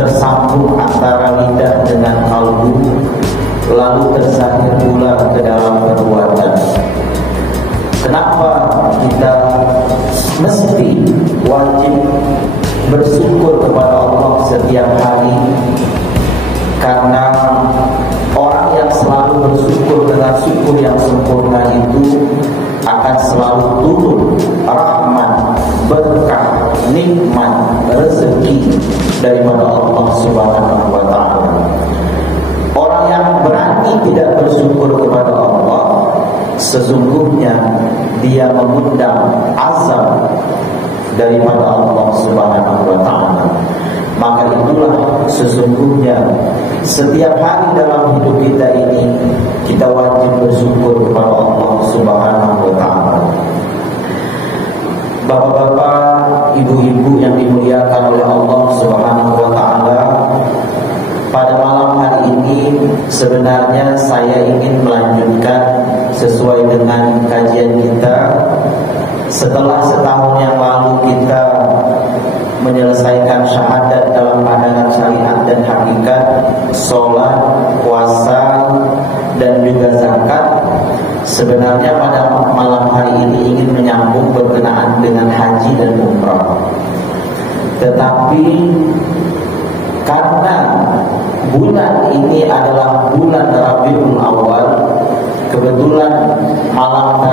tersambung antara lidah dengan kalbu, lalu tersahir pula ke dalam perbuatan. Kenapa kita mesti wajib bersyukur kepada Allah setiap hari? Karena orang yang selalu bersyukur dengan syukur yang sempurna itu akan selalu turun rahmat, berkah, nikmat, rezeki daripada Allah Subhanahu wa ta'ala. Orang yang berani tidak bersyukur kepada Allah, sesungguhnya dia mengundang azab daripada Allah Subhanahu wa ta'ala. Maka itulah sesungguhnya setiap hari dalam hidup kita ini kita wajib bersyukur kepada Allah Subhanahu wa ta'ala. Bapak-bapak, ibu-ibu yang dimuliakan oleh Allah Subhanahu wa ta'ala, pada malam hari ini sebenarnya saya ingin melanjutkan sesuai dengan kajian kita. Setelah setahun yang lalu kita menyelesaikan syahadat dalam pandangan syariat dan hakikat, sholat, puasa, dan juga zakat. Sebenarnya pada malam hari ini ingin menyambung berkenaan dengan haji dan umrah. Tetapi karena bulan ini adalah bulan Rabiul Awal, kebetulan malam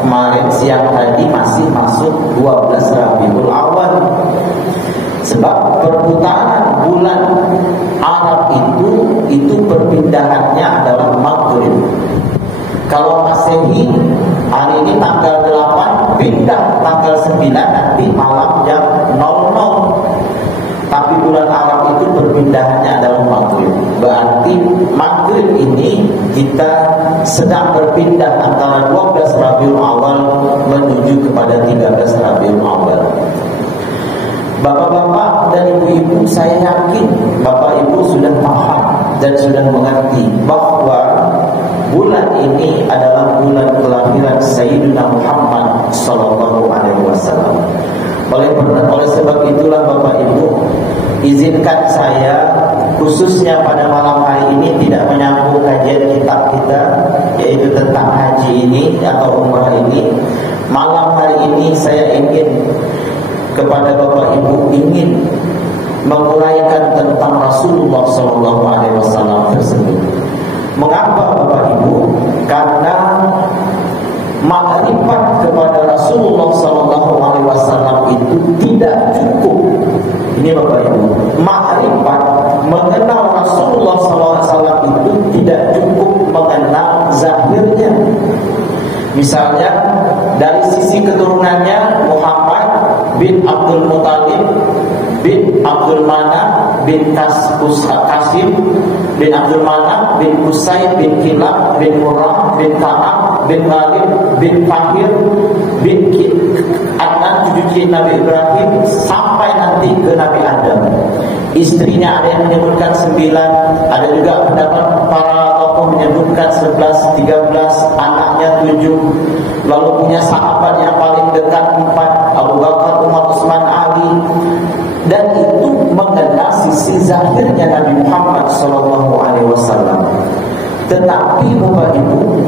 kemarin siang tadi masih masuk 12 Rabiul Awal. Sebab perputaran bulan Arab itu perpindahannya adalah maghrib. Kalau Masehi hari ini tanggal 8 pindah tanggal 9 nanti malam jam 00. Tapi bulan Arab itu perpindahannya adalah maghrib. Berarti maghrib ini kita sedang berpindah antara 12 Rabiul Awal menuju kepada 13 Rabiul Awal. Bapak-bapak dan ibu-ibu, saya yakin bapak ibu sudah paham dan sudah mengerti bahwa bulan ini adalah bulan kelahiran Sayyidina Muhammad sallallahu alaihi wasallam. Oleh sebab itulah bapak ibu, izinkan saya khususnya pada malam hari ini tidak menyambung kajian kitab kita, yaitu tentang haji ini atau umrah ini. Malam hari ini saya ingin kepada bapak ibu ingin menguraikan tentang Rasulullah sallallahu alaihi wasallam tersebut. Mengapa bapak ibu? Karena makrifat kepada Rasulullah sallallahu alaihi wasallam itu tidak cukup. Ini bapak ibu, makrifat mengenal Rasulullah sallallahu alaihi wasallam itu tidak cukup mengenal zahirnya. Misalnya dari sisi keturunannya Muhammad bin Abdul Muttalib bin Abdul Manaf bin Qasim bin Abdul Manaf bin Qusay bin Kilab bin Murrah bin Ka'ab bin Malik bin Fahir bin Adnan, cucu Nabi Ibrahim, sampai nanti ke Nabi Adam. Istrinya ada yang menyebutkan 9, ada juga pendapat para tokoh menyebutkan 11, 13, anaknya 7. Lalu punya sahabat yang paling dekat 4, Abu Bakar, Umar, Utsman, Ali. Dan itu mengenal sisi zahirnya Nabi Muhammad sallallahu alaihi wasallam. Tetapi bapak ibu,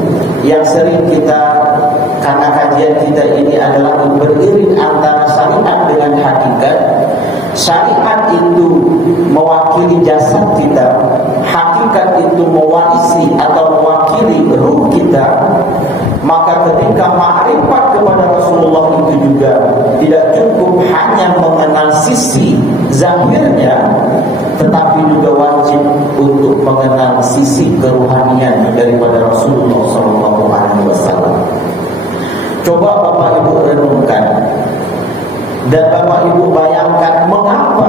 yang sering kita, karena kajian kita ini adalah beriring antara syariat dengan hakikat. Syariat itu mewakili jasad kita, hakikat itu mewarisi atau mewakili ruh kita. Maka ketika makrifat kepada Rasulullah itu juga tidak cukup hanya mengenal sisi zahirnya, tetapi juga wajib untuk mengenal sisi keruhanian daripada Rasulullah SAW. Coba bapak ibu renungkan dan bapak ibu bayangkan mengapa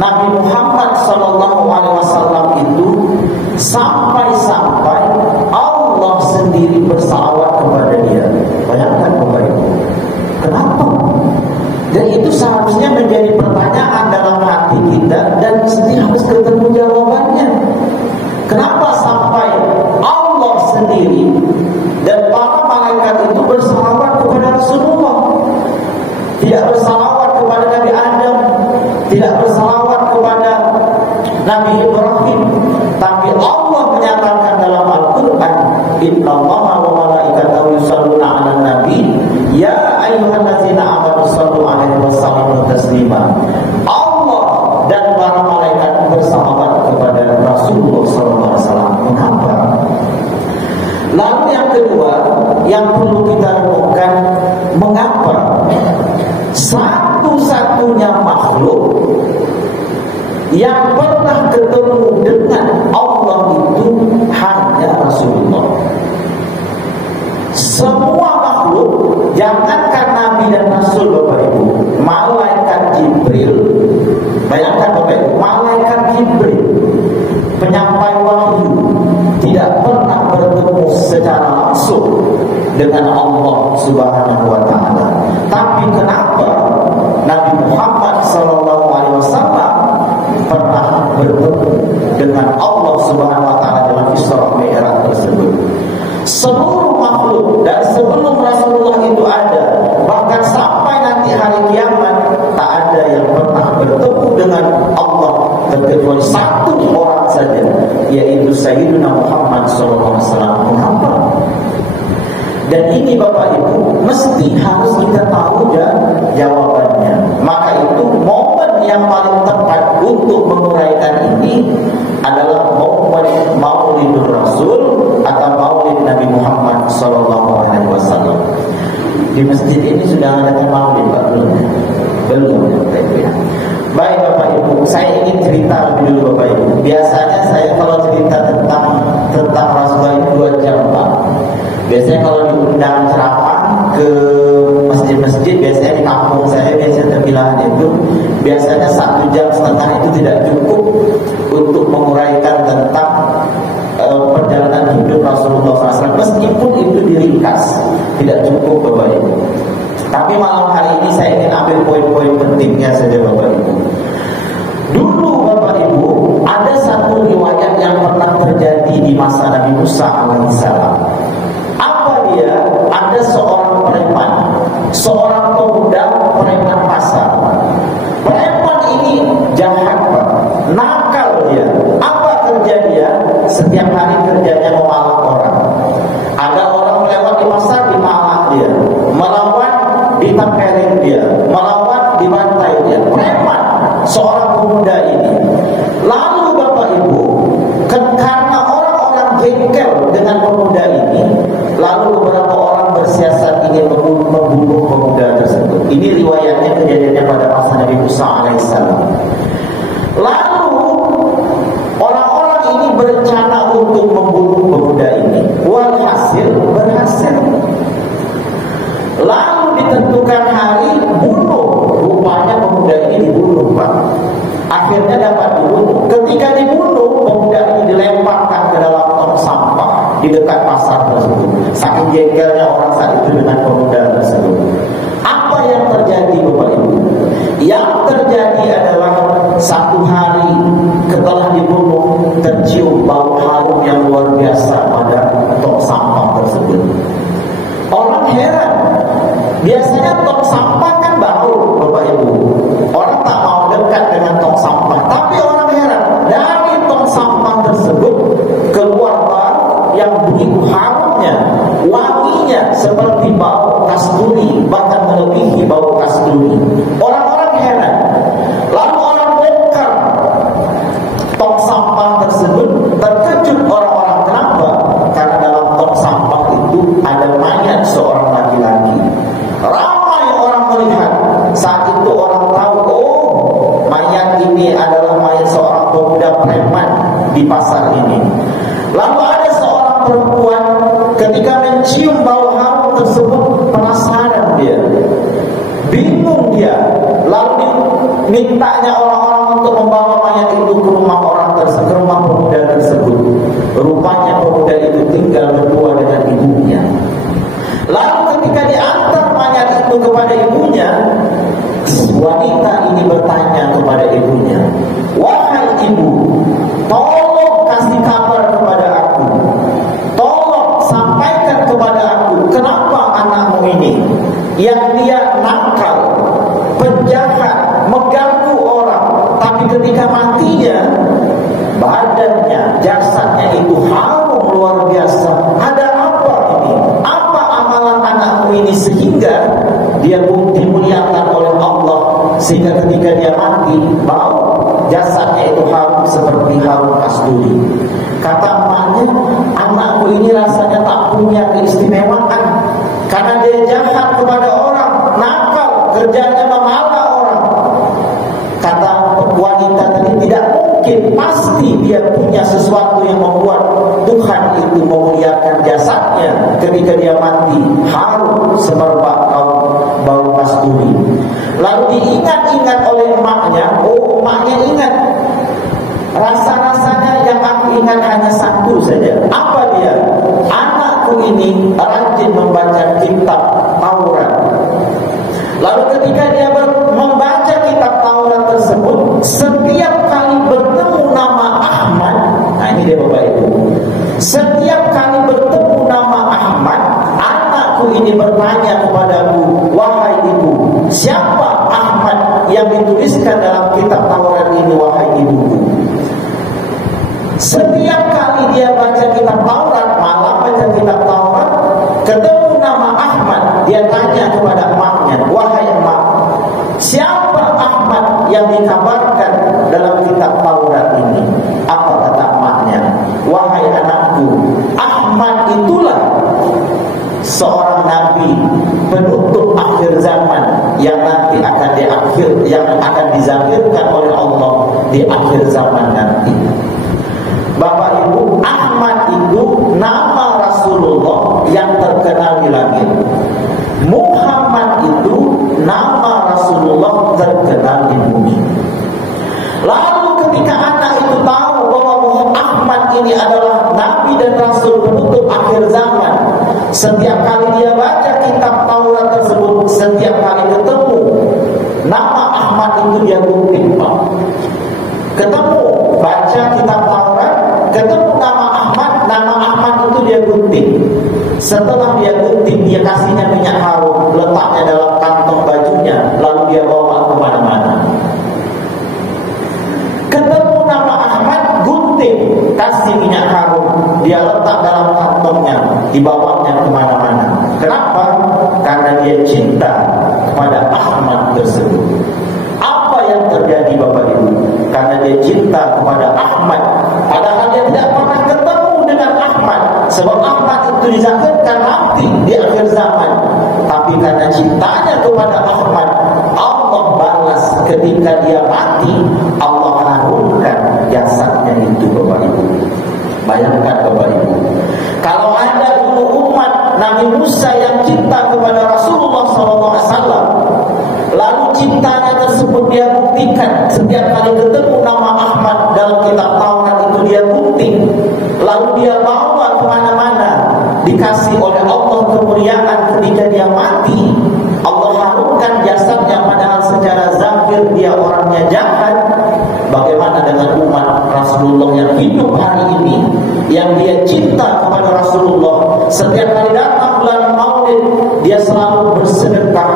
Nabi Muhammad SAW itu sampai-sampai Allah sendiri bersalawat kepada dia. Bayangkan bapak ibu, kenapa? Dan itu seharusnya menjadi pertanyaan dalam hati kita dan mesti harus ketemu jawabannya. Kenapa sampai Allah sendiri dan para malaikat itu bersalawat kepada Rasulullah, tidak bersalawat kepada Nabi innallaha wa malaikatahu yusholluna 'alan nabi ya ayyuhallazina amanu shallu 'alaihi wa sallimu taslima. Allah dan para malaikat bersalawat kepada Rasulullah sallallahu alaihi wasallam. Mengapa? Lalu yang kedua yang perlu kita renungkan, mengapa satu-satunya makhluk yang pernah ketemu dengan Allah itu hanya Rasulullah. Semua makhluk, jangankan Nabi dan Rasul Bapak Ibu, malaikat Jibril, bayangkan Bapak Ibu, malaikat Jibril, penyampai wahyu, tidak pernah bertemu secara langsung dengan Allah Subhanahu wa taala. Tapi kenapa Nabi Muhammad sallallahu alaihi wasallam pernah bertemu dengan Allah Subhanahu wa taala dalam Isra Mi'raj tersebut? Seluruh makhluk dan sebelum Rasulullah itu ada, bahkan sampai nanti hari kiamat, tak ada yang pernah bertemu dengan Allah kecuali satu orang saja, yaitu Sayyidina Muhammad sallallahu alaihi wasallam. Mengapa? Dan ini Bapak Ibu mesti harus kita tahu jawabannya. Maka itu momen yang paling tepat untuk menguraikan ini adalah momen Maulidur Rasul atau Maulid Nabi Muhammad sallallahu alaihi wasallam. Di masjid ini sudah ada maulid Pak? Belum Bapak Ibu ya. Baik Bapak Ibu, saya ingin cerita lebih dulu Bapak Ibu. Biasanya saya kalau cerita tentang Rasulullah itu 2 jam Pak. Biasanya kalau diundang ceramah ke masjid-masjid, biasanya di kampung saya biasanya terbilang itu biasanya 1,5 jam itu tidak cukup untuk menguraikan tentang perjalanan hidup Rasulullah SAW. Meskipun itu diringkas, tidak cukup Bapak Ibu. Tapi malam hari ini saya ingin ambil poin-poin pentingnya saja Bapak Ibu. Dulu Bapak Ibu, ada satu riwayat yang pernah terjadi di masa Nabi Musa alaihissalam. Apa dia? Ada seorang preman, seorang pemuda preman pasar. Preman ini jahat Pak, nakal dia. Apa kerja dia? Setiap hari kerjanya memalak orang. Ada orang lewat di pasar, dimalak dia, melawan ditempelin dia, melawan dibantai dia. Preman, seorang pemuda ini. Lalu Bapak Ibu, karena orang-orang jengkel dengan pemuda ini, lalu beberapa orang bersiasat ingin membunuh pemuda tersebut. Ini riwayatnya kejadiannya pada masa Nabi Musa alaihissalam. Lalu orang-orang ini berencana untuk membunuh pemuda ini. Walhasil berhasil. Lalu ditentukan hari bunuh. Rupanya pemuda ini dibunuh Pak. Akhirnya dapat dibunuh. Ketika dibunuh, pemuda ini dilemparkan ke dalam tong sampah di dekat pasar tersebut. Saking jengkelnya orang saat itu dengan pemuda tersebut. Apa yang terjadi Bapak Ibu? Yang terjadi adalah satu hari setelah dibunuh, tercium bau harum yang luar biasa pada tong sampah tersebut. Orang heran. Biasanya tong sampah kan bau Bapak Ibu. Orang tak mau dekat dengan tong sampah. Tapi orang heran, dari tong sampah tersebut keluar bau yang begitu harumnya, wanginya seperti bau kasturi, bahkan melebihi bau kasturi. Orang-orang heran. Lalu orang bongkar tong sampah tersebut. Terkejut orang-orang. Kenapa? Karena dalam tong sampah itu ada mayat seorang laki-laki. Ramai orang melihat. Saat itu orang tahu, oh, mayat ini adalah mayat seorang pemuda preman di pasar ini. Lalu ada seorang perempuan ketika mencium bau harum tersebut, penasaran dia, bingung dia. Lalu mintanya orang-orang untuk membawa mayat itu ke rumah orang tersebut, ke rumah pemuda tersebut. Rupanya pemuda itu tinggal berdua dengan ibunya. Lalu ketika diantar mayat itu kepada ibunya, wanita ini bertanya kepada ibunya, wahai ibu, tolong kasih kabar kepada aku, tolong sampaikan kepada aku, kenapa anakmu ini yang dia nakal, penjahat, mengganggu orang, tapi ketika matinya badannya, jasadnya itu harum luar biasa. Ada dia dimuliakan oleh Allah, sehingga ketika dia mati bau jasadnya itu harum seperti harum kasturi. Kata emaknya, anakku ini rasanya tak punya keistimewaan karena dia jahat kepada orang, nakal, kerjanya memala orang. Kata wanita tadi, tidak mungkin, pasti dia punya sesuatu yang membuat Tuhan itu memuliakan jasadnya ketika dia mati harum semerbak bau kasturi. Lalu diingat-ingat oleh emaknya, emaknya ingat, rasa-rasanya yang aku ingat hanya satu saja. Apa dia? Anakku ini rajin membaca kitab Taurat. Lalu ketika dia membaca kitab Taurat tersebut, setiap kali bertemu nama Ahmad, nah ini dia Bapak Ibu, setiap kali bertemu nama Ahmad, anakku ini bertanya kepadaku, wahai ibu, siapa Ahmad yang dituliskan dalam kitab Taurat ini, wahai ibuku? Setiap kali dia baca kitab Taurat, malam baca kitab Taurat, ketemu nama Ahmad, dia tanya kepada emaknya, wahai emak, siapa Ahmad yang dikabarkan dalam kitab Taurat ini? Apa kata emaknya? Wahai anakku, Ahmad itulah seorang nabi penutup akhir zaman yang nanti akan dizahirkan oleh Allah di akhir zaman nanti. Bapak Ibu, Ahmad itu nama Rasulullah yang terkenal di langit. Muhammad itu nama Rasulullah terkenal di bumi. Lalu ketika anak itu tahu bahwa Ahmad ini adalah Nabi dan Rasul penutup akhir zaman, setiap kali dia baca kitab Taurat tersebut, setiap kali ketemu nama Ahmad itu dia gunting, Pak. Ketemu baca kitab Taurat, ketemu nama Ahmad itu dia gunting. Setelah dia gunting, dia kasihnya minyak harum, letaknya dalam kantong bajunya, lalu dia bawa kemana-mana. Ketemu nama Ahmad, gunting, kasih minyak harum, dia letak dalam kantongnya, dibawanya kemana-mana. Kenapa? Karena dia cinta kepada Ahmad tersebut. Apa yang terjadi Bapak Ibu? Karena dia cinta kepada Ahmad, padahal dia tidak pernah ketemu dengan Ahmad, sebab Ahmad itu dizahirkan nanti di akhir zaman. Tapi karena cintanya kepada Ahmad, Allah balas ketika dia mati, Allah harumkan jasadnya itu Bapak Ibu. Bayangkan Bapak Ibu, kalau ada dulu umat Nabi Musa yang cinta kepada Rasulullah SAW, lalu cintanya tersebut dia buktikan setiap kali ketemu nama Ahmad dalam kitab Taurat itu dia gunting, lalu dia bawa kemana-mana, dikasih oleh Allah kemuliaan ketika dia mati, Allah harumkan jasadnya padahal secara zahir dia orangnya jahat. Bagaimana dengan umat Rasulullah yang hidup hari ini, yang dia cinta kepada Rasulullah, setiap kali datang bulan Maulid dia selalu bersedekah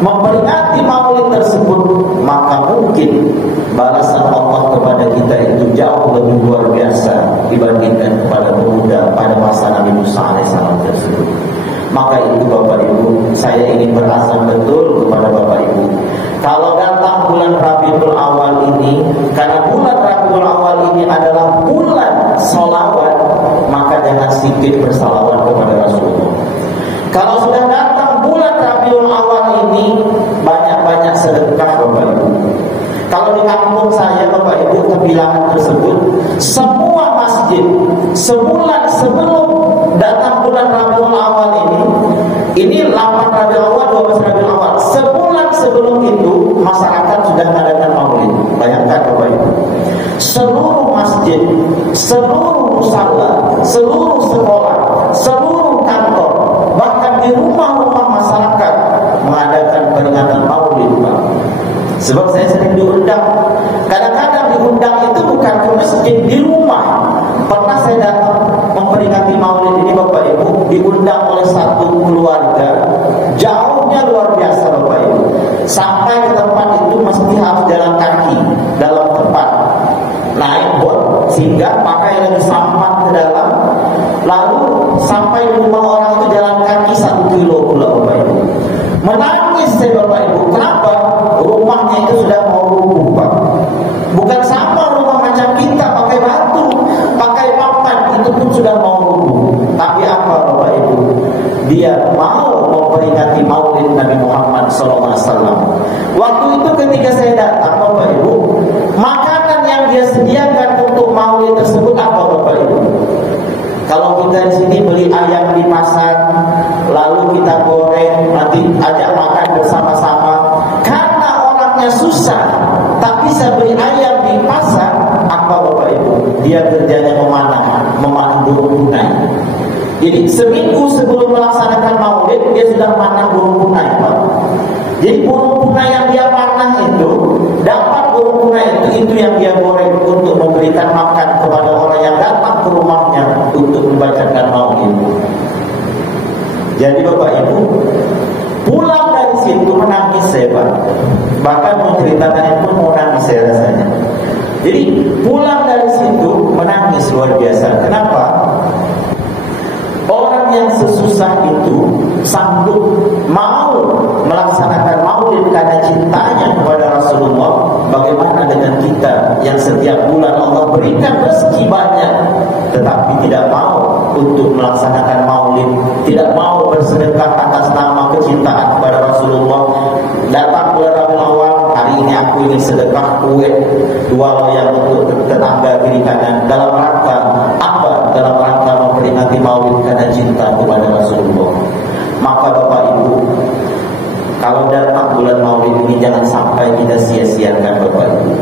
memperingati Maulid tersebut, maka mungkin balasan Allah kepada kita itu jauh lebih luar biasa dibandingkan kepada pemuda pada masa Nabi Musa alaihissalam tersebut. Maka itu Bapak Ibu, saya ingin berazam betul kepada Bapak Ibu, kalau datang bulan Rabiul Awal ini, karena bulan Rabiul Awal ini adalah bulan salawat, maka jangan sedikit bersalawat kepada Rasulullah. Kalau sudah datang bulan Rabiul Awal ini, banyak-banyak sedekah Bapak Ibu. Kalau di kampung saya Bapak Ibu, kebilangan tersebut, semua masjid sebulan sebelum datang bulan Rabiul Awal ini 8 Rabiul Awal, 12 Rabiul Awal, sebulan sebelum itu masyarakat sudah mengadakan maulid. Bayangkan Bapak Ibu, seluruh masjid, seluruh musala, seluruh sekolah, seluruh kantor, bahkan di rumah-rumah masyarakat mengadakan peringatan maulid, Pak. Sebab saya sering diundang, kadang-kadang diundang itu bukan ke masjid, di rumah. Pernah saya datang memperingati maulid ini Bapak Ibu, diundang oleh satu keluarga, jauhnya luar biasa Bapak Ibu. Sampai ke tempat itu mesti harus jalan kaki dalam tempat, naik bot sehingga pakai lagi sampah ke dalam, lalu sampai di rumah orang itu jalan kaki 1 kilo pula Bapak Ibu. Menangis dia mau memperingati Maulid Nabi Muhammad SAW. Waktu itu ketika saya datang, Bapak Ibu, makanan yang dia sediakan untuk Maulid tersebut apa, Bapak Ibu? Kalau kita di sini beli ayam di pasar, lalu kita goreng, nanti ajak makan bersama-sama. Karena orangnya susah, tak bisa beli ayam di pasar, apa Bapak Ibu? Dia kerjanya memanah burung punai. Jadi seminggu sebelum melaksanakan Maulid, dia sudah panah burung punai, Pak. Jadi burung punai yang dia panah itu, dapat burung punai itu yang dia goreng untuk memberikan makan kepada orang yang datang ke rumahnya untuk membacakan Maulid. Jadi Bapak Ibu, pulang dari situ menangis saya, Pak. Bahkan menceritakannya pun mau nangis saya rasanya. Jadi pulang dari situ menangis luar biasa. Kenapa? Orang yang sesusah itu sanggup mau melaksanakan Maulid karena cintanya kepada Rasulullah. Bagaimana dengan kita yang setiap bulan Allah berikan rezeki banyak, tetapi tidak mau untuk melaksanakan Maulid, tidak mau bersedekah atas nama kecintaan kepada Rasulullah. Datang bulan Rabiul Awal, hari ini aku ingin sedekah kue 2 loyang untuk tetangga kiri kanan. Dalam rangka apa? Dalam rangka memperingati Maulid karena cinta kepada Rasulullah. Maka Bapak Ibu, kalau datang bulan Maulid ini jangan sampai kita sia-siakan Bapak Ibu.